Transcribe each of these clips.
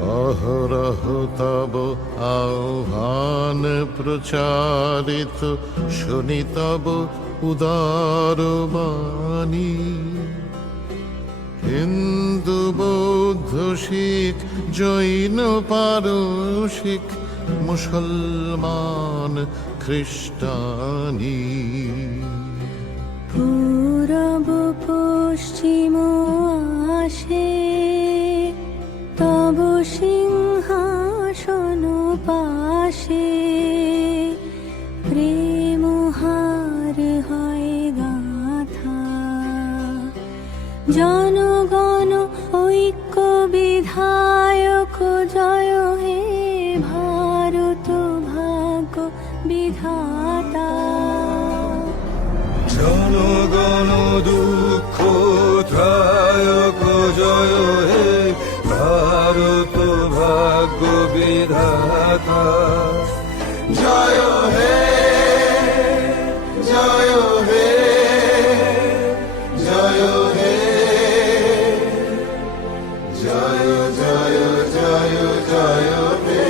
অহরহ তব আহ্বান প্রচারিত, শুনি তব উদার বাণী হিন্দু, বৌদ্ধ, শিখ, জৈন, পারসিক, মুসলমান, খ্রিস্টানি। সিংহাসন পাশে প্রেম হার হয় গাথা। জনগণ, ঐক্য বিধায়ক, জয় হে ভারত, ভাগ্য বিধাতা। জনগণ, দুঃখ বিধাতা জয় হে জয় হে জয় হে জয় জয় জয় জয় হে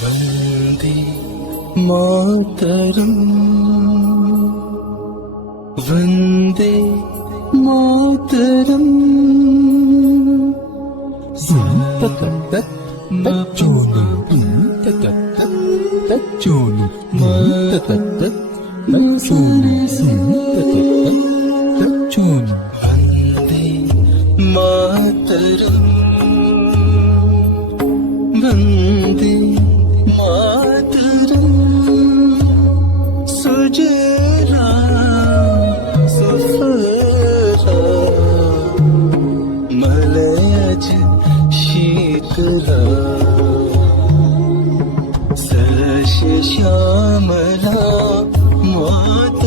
Vande Mataram tất tất tất tat tat chonu tat tất tat tat tất tat tat tat tat chonu tat tat tat tat chonu vande mataram vande mataram sujana sufara malayajin सरस श्यामला मातरम्